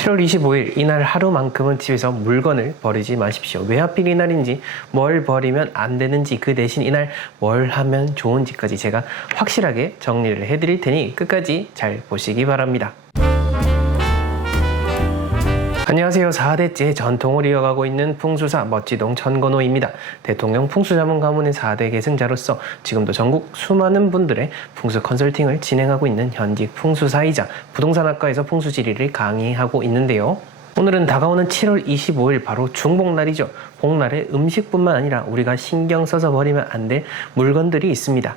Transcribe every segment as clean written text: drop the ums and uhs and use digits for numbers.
7월 25일 이날 하루만큼은 집에서 물건을 버리지 마십시오. 왜 하필 이날인지, 뭘 버리면 안 되는지, 그 대신 이날 뭘 하면 좋은지까지 제가 확실하게 정리를 해드릴 테니 끝까지 잘 보시기 바랍니다. 안녕하세요. 4대째 전통을 이어가고 있는 풍수사 멋지동 천건호입니다. 대통령 풍수자문 가문의 4대 계승자로서 지금도 전국 수많은 분들의 풍수 컨설팅을 진행하고 있는 현직 풍수사이자 부동산학과에서 풍수지리를 강의하고 있는데요. 오늘은 다가오는 7월 25일 바로 중복날이죠. 복날에 음식뿐만 아니라 우리가 신경 써서 버리면 안 될 물건들이 있습니다.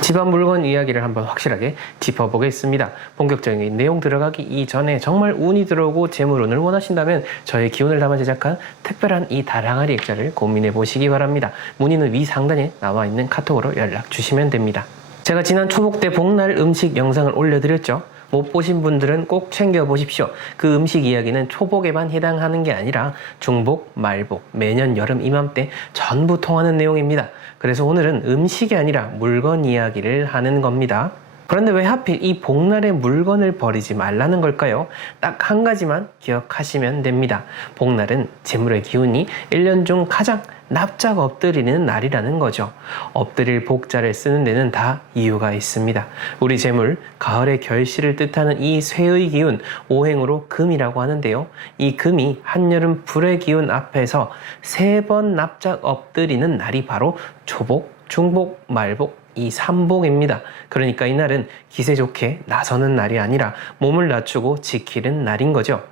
집안 물건 이야기를 한번 확실하게 짚어보겠습니다. 본격적인 내용 들어가기 이전에 정말 운이 들어오고 재물운을 원하신다면 저의 기운을 담아 제작한 특별한 이 다랑아리 액자를 고민해 보시기 바랍니다. 문의는 위 상단에 나와 있는 카톡으로 연락 주시면 됩니다. 제가 지난 초복 때 복날 음식 영상을 올려드렸죠. 못 보신 분들은 꼭 챙겨보십시오. 그 음식 이야기는 초복에만 해당하는 게 아니라 중복, 말복, 매년 여름 이맘때 전부 통하는 내용입니다. 그래서 오늘은 음식이 아니라 물건 이야기를 하는 겁니다. 그런데 왜 하필 이 복날에 물건을 버리지 말라는 걸까요? 딱 한 가지만 기억하시면 됩니다. 복날은 재물의 기운이 1년 중 가장 납작 엎드리는 날이라는 거죠. 엎드릴 복자를 쓰는 데는 다 이유가 있습니다. 우리 재물, 가을의 결실을 뜻하는 이 쇠의 기운, 오행으로 금이라고 하는데요. 이 금이 한여름 불의 기운 앞에서 3번 납작 엎드리는 날이 바로 초복, 중복, 말복, 이 삼복입니다. 그러니까 이날은 기세 좋게 나서는 날이 아니라 몸을 낮추고 지키는 날인 거죠.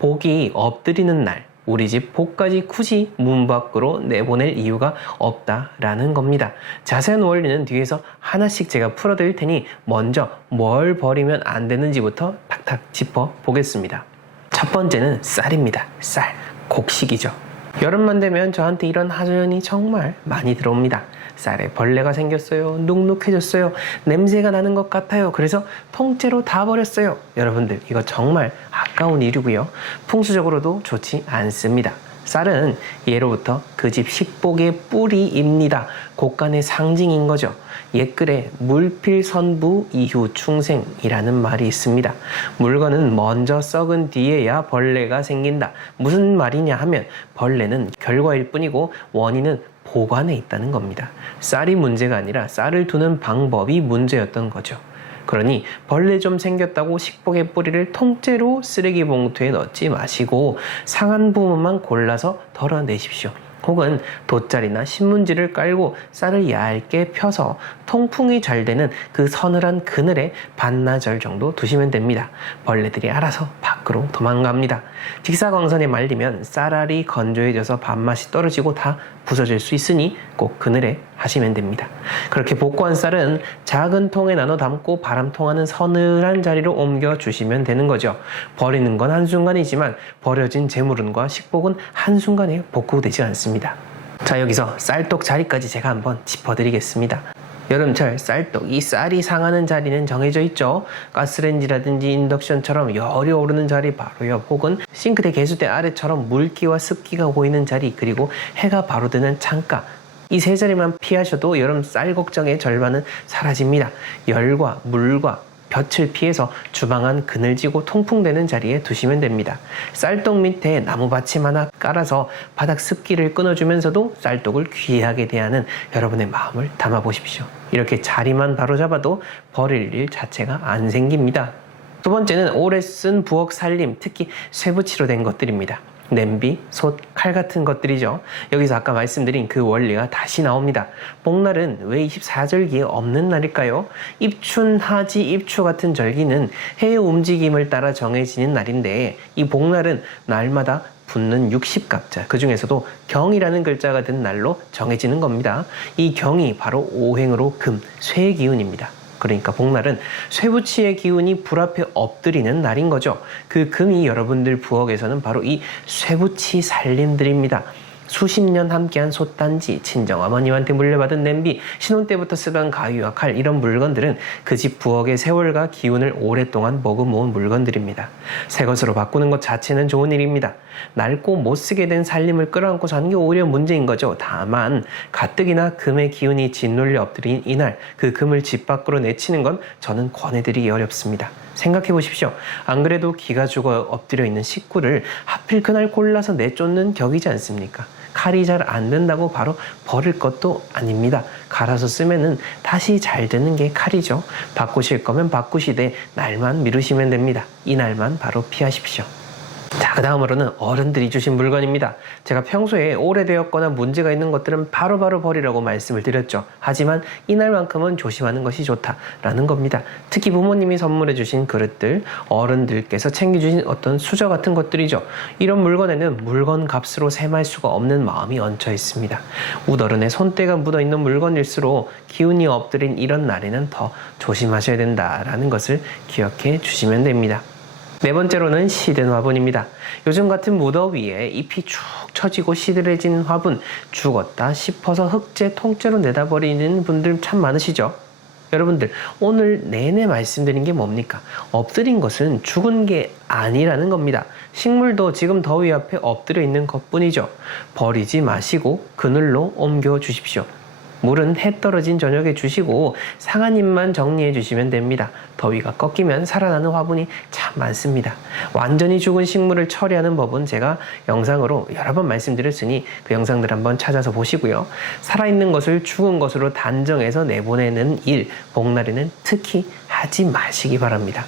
복이 엎드리는 날, 우리 집 복까지 굳이 문 밖으로 내보낼 이유가 없다라는 겁니다. 자세한 원리는 뒤에서 하나씩 제가 풀어드릴 테니 먼저 뭘 버리면 안 되는지부터 탁탁 짚어보겠습니다. 첫 번째는 쌀입니다. 쌀, 곡식이죠. 여름만 되면 저한테 이런 하소연이 정말 많이 들어옵니다. 쌀에 벌레가 생겼어요. 눅눅해졌어요. 냄새가 나는 것 같아요. 그래서 통째로 다 버렸어요. 여러분들, 이거 정말 아까운 일이고요. 풍수적으로도 좋지 않습니다. 쌀은 예로부터 그 집 식복의 뿌리입니다. 곡간의 상징인 거죠. 옛글에 물필선부 이후 충생이라는 말이 있습니다. 물건은 먼저 썩은 뒤에야 벌레가 생긴다. 무슨 말이냐 하면 벌레는 결과일 뿐이고 원인은 보관에 있다는 겁니다. 쌀이 문제가 아니라 쌀을 두는 방법이 문제였던 거죠. 그러니 벌레 좀 생겼다고 식복의 뿌리를 통째로 쓰레기 봉투에 넣지 마시고 상한 부분만 골라서 덜어내십시오. 혹은 돗자리나 신문지를 깔고 쌀을 얇게 펴서 통풍이 잘 되는 그 서늘한 그늘에 반나절 정도 두시면 됩니다. 벌레들이 알아서 밖으로 도망갑니다. 직사광선에 말리면 쌀알이 건조해져서 밥맛이 떨어지고 다 부서질 수 있으니 꼭 그늘에 하시면 됩니다. 그렇게 복구한 쌀은 작은 통에 나눠 담고 바람 통하는 서늘한 자리로 옮겨 주시면 되는 거죠. 버리는 건 한순간이지만 버려진 재물운과 식복은 한순간에 복구되지 않습니다. 자, 여기서 쌀떡 자리까지 제가 한번 짚어드리겠습니다. 여름철 쌀떡, 이 쌀이 상하는 자리는 정해져 있죠. 가스레인지라든지 인덕션처럼 열이 오르는 자리 바로 옆, 혹은 싱크대 개수대 아래처럼 물기와 습기가 고이는 자리, 그리고 해가 바로 드는 창가, 이 세 자리만 피하셔도 여름 쌀 걱정의 절반은 사라집니다. 열과 물과 볕을 피해서 주방 안 그늘지고 통풍되는 자리에 두시면 됩니다. 쌀떡 밑에 나무 받침 하나 깔아서 바닥 습기를 끊어주면서도 쌀떡을 귀하게 대하는 여러분의 마음을 담아 보십시오. 이렇게 자리만 바로잡아도 버릴 일 자체가 안 생깁니다. 두 번째는 오래 쓴 부엌 살림, 특히 쇠붙이로 된 것들입니다. 냄비, 솥, 칼 같은 것들이죠. 여기서 아까 말씀드린 그 원리가 다시 나옵니다. 복날은 왜 24절기에 없는 날일까요? 입춘, 하지, 입추 같은 절기는 해의 움직임을 따라 정해지는 날인데, 이 복날은 날마다 붙는 60갑자, 그 중에서도 경이라는 글자가 든 날로 정해지는 겁니다. 이 경이 바로 오행으로 금, 쇠의 기운입니다. 그러니까 복날은 쇠붙이의 기운이 불 앞에 엎드리는 날인 거죠. 그 금이 여러분들 부엌에서는 바로 이 쇠붙이 살림들입니다. 수십 년 함께한 솥단지, 친정어머님한테 물려받은 냄비, 신혼 때부터 쓰던 가위와 칼, 이런 물건들은 그 집 부엌의 세월과 기운을 오랫동안 머금어온 물건들입니다. 새 것으로 바꾸는 것 자체는 좋은 일입니다. 낡고 못 쓰게 된 살림을 끌어안고 사는 게 오히려 문제인 거죠. 다만 가뜩이나 금의 기운이 짓눌려 엎드린 이날 그 금을 집 밖으로 내치는 건 저는 권해드리기 어렵습니다. 생각해 보십시오. 안 그래도 기가 죽어 엎드려 있는 식구를 하필 그날 골라서 내쫓는 격이지 않습니까? 칼이 잘 안 된다고 바로 버릴 것도 아닙니다. 갈아서 쓰면은 다시 잘 되는 게 칼이죠. 바꾸실 거면 바꾸시되 날만 미루시면 됩니다. 이 날만 바로 피하십시오. 자, 그 다음으로는 어른들이 주신 물건입니다. 제가 평소에 오래되었거나 문제가 있는 것들은 바로바로 버리라고 말씀을 드렸죠. 하지만 이날만큼은 조심하는 것이 좋다라는 겁니다. 특히 부모님이 선물해 주신 그릇들, 어른들께서 챙겨주신 어떤 수저 같은 것들이죠. 이런 물건에는 물건 값으로 셈할 수가 없는 마음이 얹혀 있습니다. 웃어른의 손때가 묻어 있는 물건일수록 기운이 엎드린 이런 날에는 더 조심하셔야 된다라는 것을 기억해 주시면 됩니다. 네 번째로는 시든 화분입니다. 요즘 같은 무더위에 잎이 축 처지고 시들해진 화분, 죽었다 싶어서 흙재 통째로 내다버리는 분들 참 많으시죠? 여러분들, 오늘 내내 말씀드린 게 뭡니까? 엎드린 것은 죽은 게 아니라는 겁니다. 식물도 지금 더위 앞에 엎드려 있는 것뿐이죠. 버리지 마시고 그늘로 옮겨 주십시오. 물은 해 떨어진 저녁에 주시고 상한 잎만 정리해 주시면 됩니다. 더위가 꺾이면 살아나는 화분이 참 많습니다. 완전히 죽은 식물을 처리하는 법은 제가 영상으로 여러 번 말씀드렸으니 그 영상들 한번 찾아서 보시고요. 살아있는 것을 죽은 것으로 단정해서 내보내는 일, 복날에는 특히 하지 마시기 바랍니다.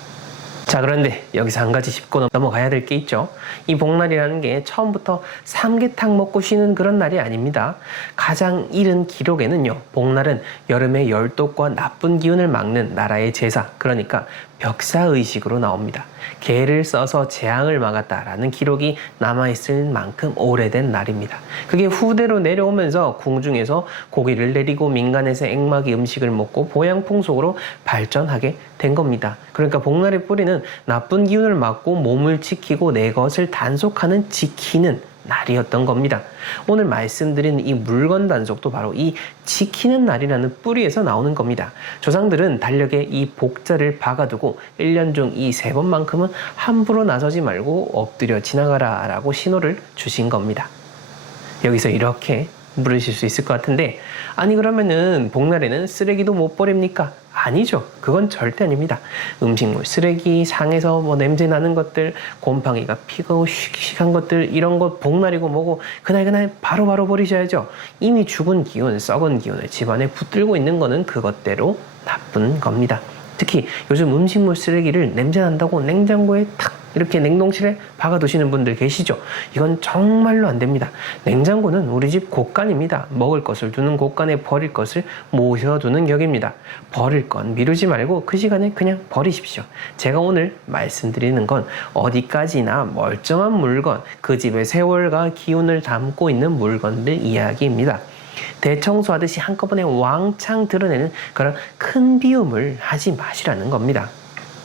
자, 그런데 여기서 한 가지 짚고 넘어가야 될 게 있죠. 이 복날이라는 게 처음부터 삼계탕 먹고 쉬는 그런 날이 아닙니다. 가장 이른 기록에는요, 복날은 여름의 열독과 나쁜 기운을 막는 나라의 제사, 그러니까 벽사의식으로 나옵니다. 개를 써서 재앙을 막았다라는 기록이 남아있을 만큼 오래된 날입니다. 그게 후대로 내려오면서 궁중에서 고기를 내리고 민간에서 액막이 음식을 먹고 보양풍속으로 발전하게 된 겁니다. 그러니까 복날의 뿌리는 나쁜 기운을 막고 몸을 지키고 내 것을 단속하는 지키는 날이었던 겁니다. 오늘 말씀드린 이 물건 단속도 바로 이 지키는 날이라는 뿌리에서 나오는 겁니다. 조상들은 달력에 이 복자를 박아두고 1년 중 이 3번만큼은 함부로 나서지 말고 엎드려 지나가라 라고 신호를 주신 겁니다. 여기서 이렇게 물으실 수 있을 것 같은데, 아니 그러면은 복날에는 쓰레기도 못 버립니까? 아니죠. 그건 절대 아닙니다. 음식물 쓰레기, 상에서 뭐 냄새 나는 것들, 곰팡이가 피고 씩씩한 것들, 이런 거 복날이고 뭐고 그날 바로바로 버리셔야죠. 이미 죽은 기운, 썩은 기운을 집안에 붙들고 있는 거는 그것대로 나쁜 겁니다. 특히 요즘 음식물 쓰레기를 냄새 난다고 냉장고에 탁 이렇게 냉동실에 박아두시는 분들 계시죠? 이건 정말로 안 됩니다. 냉장고는 우리 집 곳간입니다. 먹을 것을 두는 곳간에 버릴 것을 모셔두는 격입니다. 버릴 건 미루지 말고 그 시간에 그냥 버리십시오. 제가 오늘 말씀드리는 건 어디까지나 멀쩡한 물건, 그 집의 세월과 기운을 담고 있는 물건들 이야기입니다. 대청소하듯이 한꺼번에 왕창 드러내는 그런 큰 비움을 하지 마시라는 겁니다.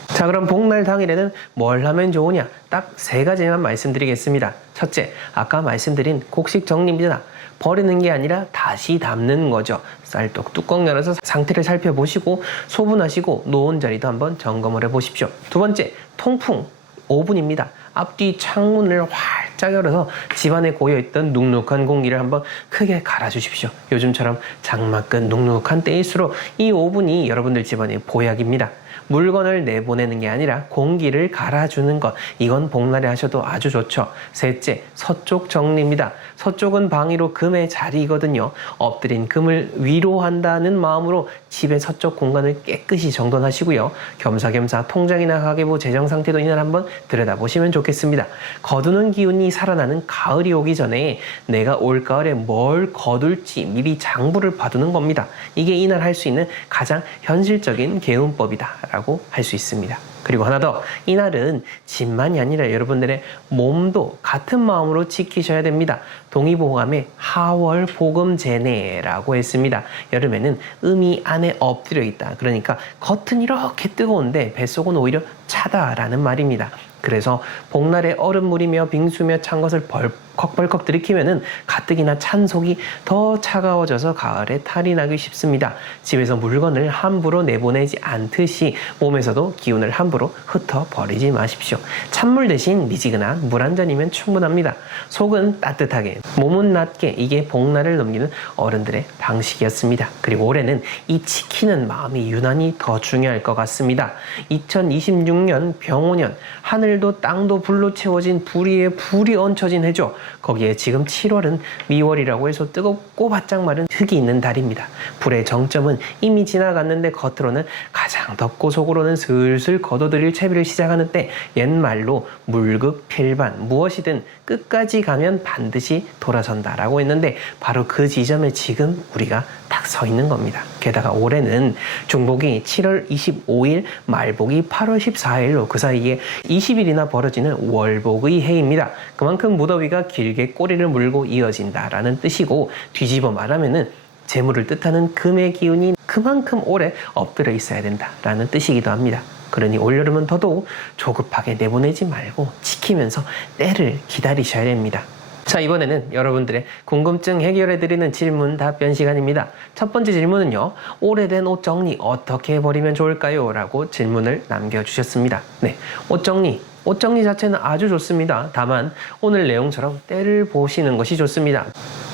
자, 그럼 복날 당일에는 뭘 하면 좋으냐? 딱 3가지만 말씀드리겠습니다. 첫째, 아까 말씀드린 곡식 정리입니다. 버리는 게 아니라 다시 담는 거죠. 쌀떡 뚜껑 열어서 상태를 살펴보시고 소분하시고 놓은 자리도 한번 점검을 해보십시오. 두 번째, 통풍. 오븐입니다. 앞뒤 창문을 활짝 열어서 집안에 고여있던 눅눅한 공기를 한번 크게 갈아주십시오. 요즘처럼 장마끝 눅눅한 때일수록 이 오븐이 여러분들 집안의 보약입니다. 물건을 내보내는 게 아니라 공기를 갈아주는 것, 이건 복날에 하셔도 아주 좋죠. 셋째, 서쪽 정리입니다. 서쪽은 방위로 금의 자리이거든요. 엎드린 금을 위로한다는 마음으로 집의 서쪽 공간을 깨끗이 정돈하시고요. 겸사겸사 통장이나 가계부 재정 상태도 이날 한번 들여다보시면 좋겠습니다. 거두는 기운이 살아나는 가을이 오기 전에 내가 올가을에 뭘 거둘지 미리 장부를 봐두는 겁니다. 이게 이날 할 수 있는 가장 현실적인 개운법이다 라고 할 수 있습니다. 그리고 하나 더, 이날은 집만이 아니라 여러분들의 몸도 같은 마음으로 지키셔야 됩니다. 동의보감에 하월 복음제내라고 했습니다. 여름에는 음이 안에 엎드려 있다. 그러니까 겉은 이렇게 뜨거운데 뱃속은 오히려 차다라는 말입니다. 그래서 복날에 얼음물이며 빙수며 찬 것을 벌컥벌컥 들이키면은 가뜩이나 찬 속이 더 차가워져서 가을에 탈이 나기 쉽습니다. 집에서 물건을 함부로 내보내지 않듯이 몸에서도 기운을 함부로 흩어버리지 마십시오. 찬물 대신 미지근한 물 한 잔이면 충분합니다. 속은 따뜻하게, 몸은 낮게, 이게 복날을 넘기는 어른들의 방식이었습니다. 그리고 올해는 이 지키는 마음이 유난히 더 중요할 것 같습니다. 2026년 병오년, 하늘도 땅도 불로 채워진 불 위에 불이 얹혀진 해죠. 거기에 지금 7월은 미월이라고 해서 뜨겁고 바짝 마른 흙이 있는 달입니다. 불의 정점은 이미 지나갔는데 겉으로는 가장 덥고 속으로는 슬슬 걷어들일 채비를 시작하는 때, 옛말로 물극필반, 무엇이든 끝까지 가면 반드시 돌아선다라고 했는데 바로 그 지점에 지금 우리가 딱 서 있는 겁니다. 게다가 올해는 중복이 7월 25일, 말복이 8월 14일로 그 사이에 20일이나 벌어지는 월복의 해입니다. 그만큼 무더위가 길게 꼬리를 물고 이어진다라는 뜻이고, 뒤집어 말하면은 재물을 뜻하는 금의 기운이 그만큼 오래 엎드려 있어야 된다라는 뜻이기도 합니다. 그러니 올여름은 더더욱 조급하게 내보내지 말고 지키면서 때를 기다리셔야 됩니다. 자, 이번에는 여러분들의 궁금증 해결해드리는 질문 답변 시간입니다. 첫 번째 질문은요, 오래된 옷 정리 어떻게 버리면 좋을까요? 라고 질문을 남겨주셨습니다. 네, 옷 정리 자체는 아주 좋습니다. 다만 오늘 내용처럼 때를 보시는 것이 좋습니다.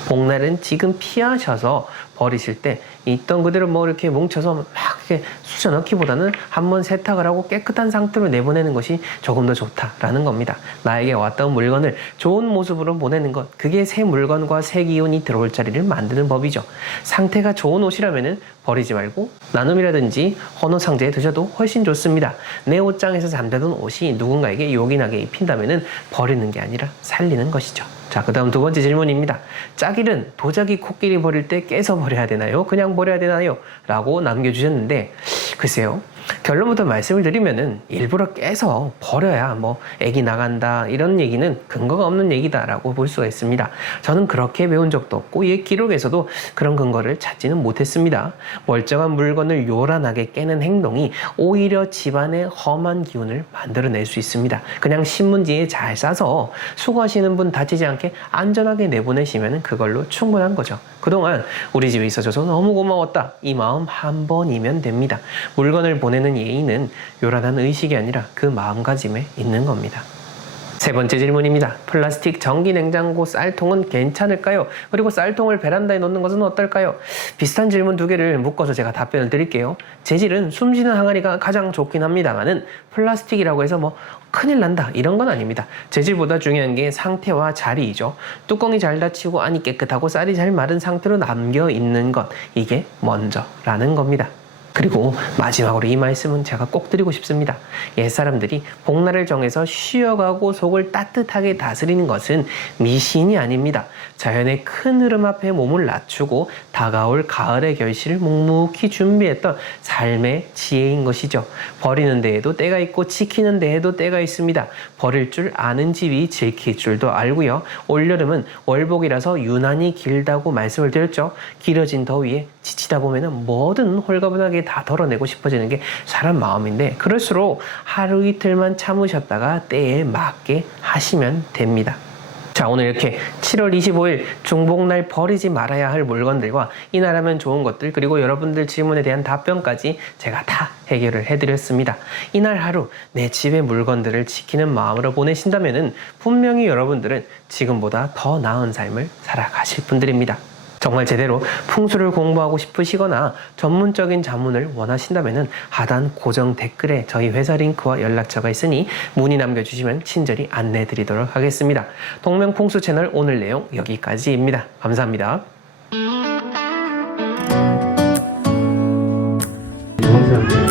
복날은 지금 피하셔서 버리실 때 있던 그대로 뭐 이렇게 뭉쳐서 막 이렇게 쑤셔 넣기보다는 한번 세탁을 하고 깨끗한 상태로 내보내는 것이 조금 더 좋다라는 겁니다. 나에게 왔던 물건을 좋은 모습으로 보내는 것, 그게 새 물건과 새 기운이 들어올 자리를 만드는 법이죠. 상태가 좋은 옷이라면은 버리지 말고 나눔이라든지 헌옷 상자에 두셔도 훨씬 좋습니다. 내 옷장에서 잠자던 옷이 누군가에게 요긴하게 입힌다면은 버리는 게 아니라 살리는 것이죠. 자, 그 다음 두 번째 질문입니다. 짝일은 도자기 코끼리 버릴 때 깨서 버려야 되나요? 그냥 버려야 되나요? 라고 남겨주셨는데, 글쎄요, 결론부터 말씀을 드리면은 일부러 깨서 버려야 뭐 애기 나간다 이런 얘기는 근거가 없는 얘기다라고 볼 수가 있습니다. 저는 그렇게 배운 적도 없고 옛 기록에서도 그런 근거를 찾지는 못했습니다. 멀쩡한 물건을 요란하게 깨는 행동이 오히려 집안의 험한 기운을 만들어낼 수 있습니다. 그냥 신문지에 잘 싸서 수고하시는 분 다치지 않게 안전하게 내보내시면 그걸로 충분한 거죠. 그동안 우리 집에 있어줘서 너무 고마웠다, 이 마음 한 번이면 됩니다. 물건을 보내는 예의는 요란한 의식이 아니라 그 마음가짐에 있는 겁니다. 세 번째 질문입니다. 플라스틱 전기냉장고 쌀통은 괜찮을까요? 그리고 쌀통을 베란다에 놓는 것은 어떨까요? 비슷한 질문 두 개를 묶어서 제가 답변을 드릴게요. 재질은 숨쉬는 항아리가 가장 좋긴 합니다만은 플라스틱이라고 해서 뭐 큰일 난다 이런 건 아닙니다. 재질보다 중요한 게 상태와 자리이죠. 뚜껑이 잘 닫히고 안이 깨끗하고 쌀이 잘 마른 상태로 남겨 있는 것, 이게 먼저라는 겁니다. 그리고 마지막으로 이 말씀은 제가 꼭 드리고 싶습니다. 옛사람들이 복날을 정해서 쉬어가고 속을 따뜻하게 다스리는 것은 미신이 아닙니다. 자연의 큰 흐름 앞에 몸을 낮추고 다가올 가을의 결실을 묵묵히 준비했던 삶의 지혜인 것이죠. 버리는 데에도 때가 있고 지키는 데에도 때가 있습니다. 버릴 줄 아는 집이 지킬 줄도 알고요. 올여름은 월복이라서 유난히 길다고 말씀을 드렸죠. 길어진 더위에 지치다 보면 뭐든 홀가분하게 다 덜어내고 싶어지는 게 사람 마음인데, 그럴수록 하루 이틀만 참으셨다가 때에 맞게 하시면 됩니다. 자, 오늘 이렇게 7월 25일 중복날 버리지 말아야 할 물건들과 이날하면 좋은 것들, 그리고 여러분들 질문에 대한 답변까지 제가 다 해결을 해드렸습니다. 이날 하루 내 집의 물건들을 지키는 마음으로 보내신다면 분명히 여러분들은 지금보다 더 나은 삶을 살아가실 분들입니다. 정말 제대로 풍수를 공부하고 싶으시거나 전문적인 자문을 원하신다면 하단 고정 댓글에 저희 회사 링크와 연락처가 있으니 문의 남겨주시면 친절히 안내 드리도록 하겠습니다. 동명풍수 채널 오늘 내용 여기까지입니다. 감사합니다. 영상들도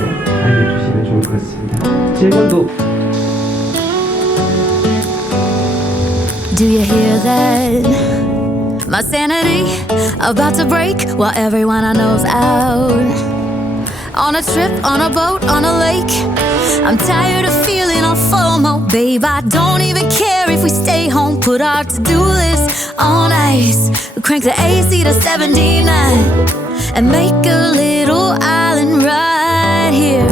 알려주시면 좋을 것 같습니다. 질문도 Do you hear that? My sanity about to break while everyone I know's out. On a trip, on a boat, on a lake. I'm tired of feeling all FOMO. Babe, I don't even care if we stay home. Put our to-do list on ice. Crank the AC to 79 and make a little island right here